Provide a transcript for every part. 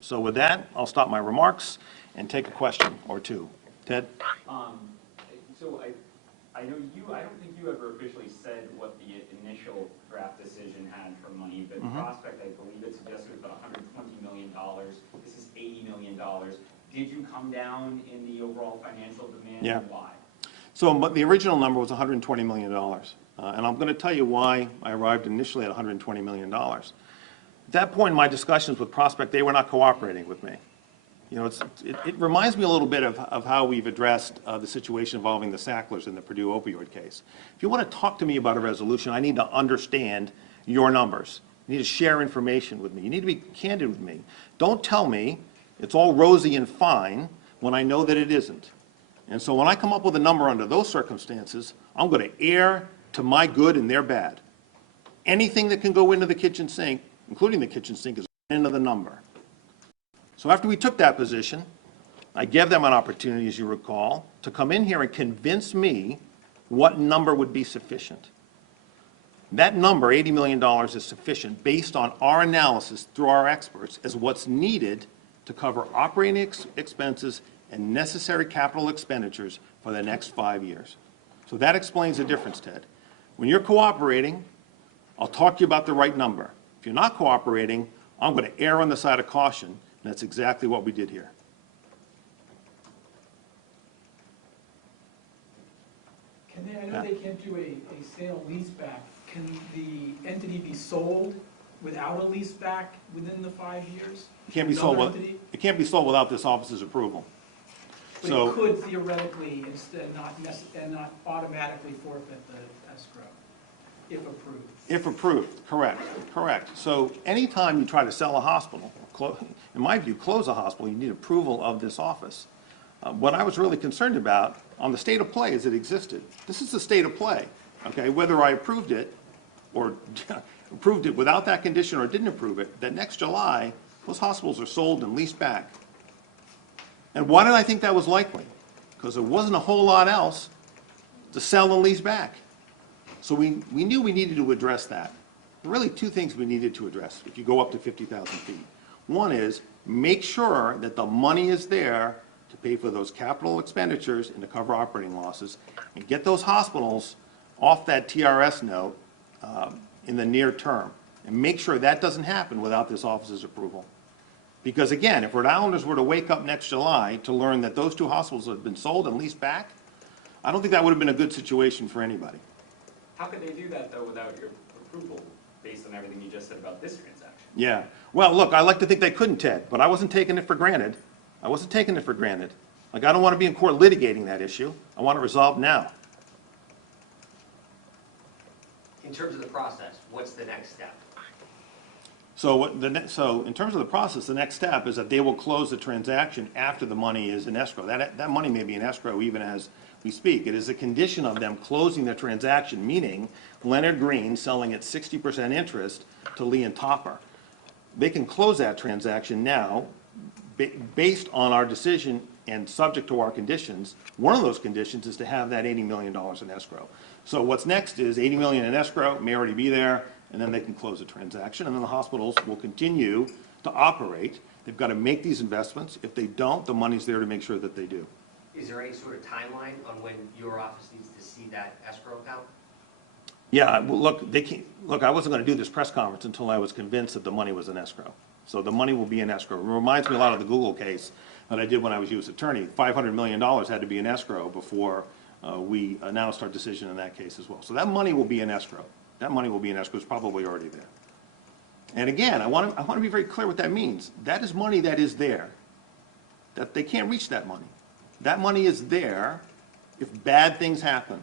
So with that, I'll stop my remarks and take a question or two. Ted? So I know I don't think you ever officially said what the initial draft decision had for money, but Prospect, I believe it suggested about $120 million. This is $80 million. Did you come down in the overall financial demand? Yeah. And why? So but the original number was $120 million. And I'm going to tell you why I arrived initially at $120 million. At that point in my discussions with Prospect, they were not cooperating with me. You know, it reminds me a little bit of how we've addressed the situation involving the Sacklers in the Purdue opioid case. If you want to talk to me about a resolution, I need to understand your numbers. You need to share information with me. You need to be candid with me. Don't tell me it's all rosy and fine when I know that it isn't. And so when I come up with a number under those circumstances, I'm going to err to my good and their bad. Anything that can go into the kitchen sink, including the kitchen sink, is into the number. So after we took that position, I gave them an opportunity, as you recall, to come in here and convince me what number would be sufficient. That number, $80 million, is sufficient based on our analysis through our experts as what's needed to cover operating expenses and necessary capital expenditures for the next 5 years. So that explains the difference, Ted. When you're cooperating, I'll talk to you about the right number. If you're not cooperating, I'm going to err on the side of caution, and that's exactly what we did here. I know they can't do a sale leaseback. Can the entity be sold without a leaseback within the 5 years? It can't be sold without this office's approval. But So, it could theoretically instead not automatically forfeit the escrow, if approved. if approved, correct. So anytime you try to sell a hospital, in my view, close a hospital, you need approval of this office. What I was really concerned about on the state of play as it existed, this is the state of play, okay? Whether I approved it or approved it without that condition or didn't approve it, that next July, those hospitals are sold and leased back. And why did I think that was likely? Because there wasn't a whole lot else to sell and lease back. So we knew we needed to address that. There are really two things we needed to address if you go up to 50,000 feet. One is make sure that the money is there to pay for those capital expenditures and to cover operating losses, and get those hospitals off that TRS note in the near term. And make sure that doesn't happen without this office's approval. Because again, if Rhode Islanders were to wake up next July to learn that those two hospitals had been sold and leased back, I don't think that would have been a good situation for anybody. How could they do that, though, without your approval, based on everything you just said about this transaction? Yeah. Well, look, I like to think they couldn't, Ted, but I wasn't taking it for granted. Like, I don't want to be in court litigating that issue. I want it resolved now. In terms of the process, what's the next step? So in terms of the process, the next step is that they will close the transaction after the money is in escrow. That money may be in escrow even as we speak. It is a condition of them closing the transaction, meaning Leonard Green selling at 60% interest to Lee and Topper. They can close that transaction now based on our decision and subject to our conditions. One of those conditions is to have that $80 million in escrow. So what's next is $80 million in escrow, may already be there, and then they can close the transaction, and then the hospitals will continue to operate. They've got to make these investments. If they don't, the money's there to make sure that they do. Is there any sort of timeline on when your office needs to see that escrow account? Yeah, well, look, I wasn't going to do this press conference until I was convinced that the money was in escrow. So the money will be in escrow. It reminds me a lot of the Google case that I did when I was U.S. attorney. $500 million had to be in escrow before we announced our decision in that case as well. So that money will be in escrow. That money will be in escrow. It's probably already there. And again, I want to be very clear what that means. That is money that is there. That they can't reach that money. That money is there if bad things happen.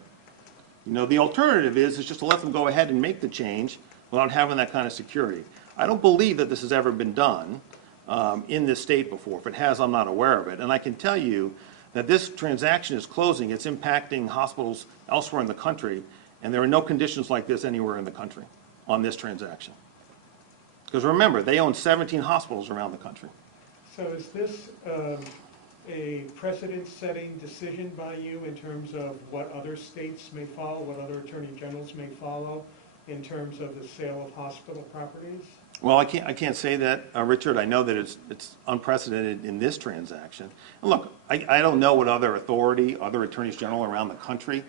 You know, the alternative is just to let them go ahead and make the change without having that kind of security. I don't believe that this has ever been done in this state before. If it has, I'm not aware of it. And I can tell you that this transaction is closing. It's impacting hospitals elsewhere in the country, and there are no conditions like this anywhere in the country on this transaction. Because remember, they own 17 hospitals around the country. So is this a precedent-setting decision by you in terms of what other states may follow, what other attorney generals may follow in terms of the sale of hospital properties? Well, I can't say that, Richard. I know that it's unprecedented in this transaction. And look, I don't know what other authority, other attorneys general around the country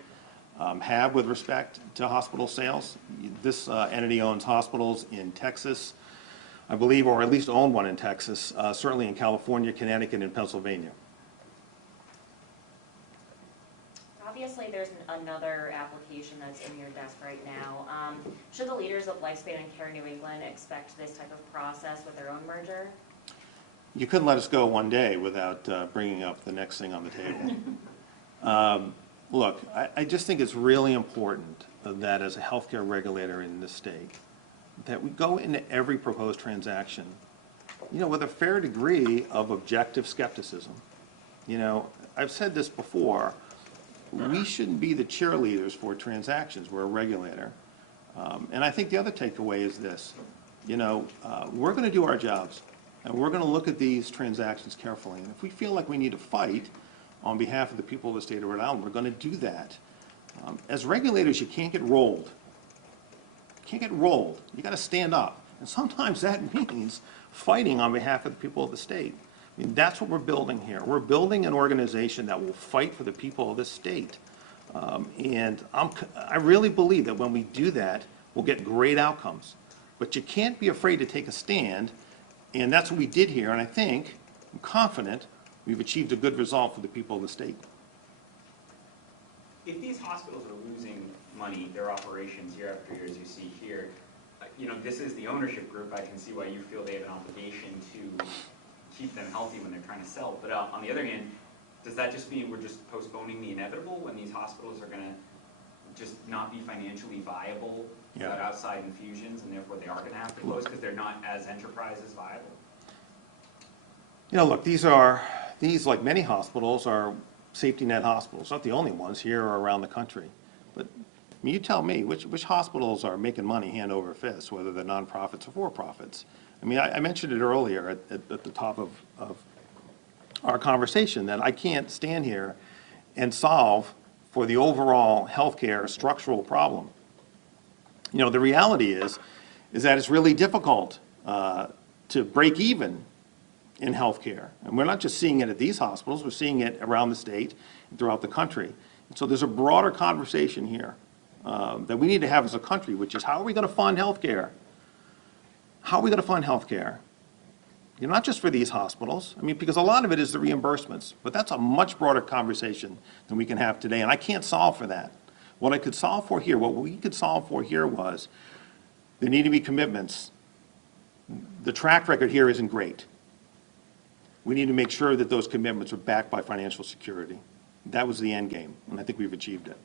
have with respect to hospital sales. This entity owns hospitals in Texas, I believe, or at least owned one in Texas, certainly in California, Connecticut, and Pennsylvania. Obviously, there's another application that's in your desk right now. Should the leaders of Lifespan and Care New England expect this type of process with their own merger? You couldn't let us go one day without bringing up the next thing on the table. Look, I just think it's really important that as a healthcare regulator in this state, that we go into every proposed transaction, with a fair degree of objective skepticism. I've said this before, we shouldn't be the cheerleaders for transactions. We're a regulator. And I think the other takeaway is this, we're going to do our jobs, and we're going to look at these transactions carefully. And if we feel like we need to fight on behalf of the people of the state of Rhode Island, we're going to do that. As regulators, you can't get rolled. You can't get rolled. You got to stand up. And sometimes that means fighting on behalf of the people of the state. I mean, that's what we're building here. We're building an organization that will fight for the people of this state. And I really believe that when we do that, we'll get great outcomes. But you can't be afraid to take a stand, and that's what we did here. And I'm confident, we've achieved a good result for the people of the state. If these hospitals are losing money, their operations year after year, as you see here, this is the ownership group. I can see why you feel they have an obligation to keep them healthy when they're trying to sell. But on the other hand, does that just mean we're just postponing the inevitable when these hospitals are going to just not be financially viable without outside infusions, and therefore they are going to have to close because they're not as enterprises viable? Look, these, like many hospitals, are safety net hospitals. Not the only ones here or around the country. But you tell me, which hospitals are making money hand over fist, whether they're nonprofits or for-profits? I mean, I mentioned it earlier at the top of our conversation that I can't stand here and solve for the overall healthcare structural problem. The reality is that it's really difficult to break even in healthcare. And we're not just seeing it at these hospitals, we're seeing it around the state and throughout the country. And so there's a broader conversation here that we need to have as a country, which is how are we going to fund healthcare? How are we going to fund healthcare? Not just for these hospitals. I mean, because a lot of it is the reimbursements, but that's a much broader conversation than we can have today, and I can't solve for that. What I could solve for here, what we could solve for here was there need to be commitments. The track record here isn't great. We need to make sure that those commitments are backed by financial security. That was the end game, and I think we've achieved it.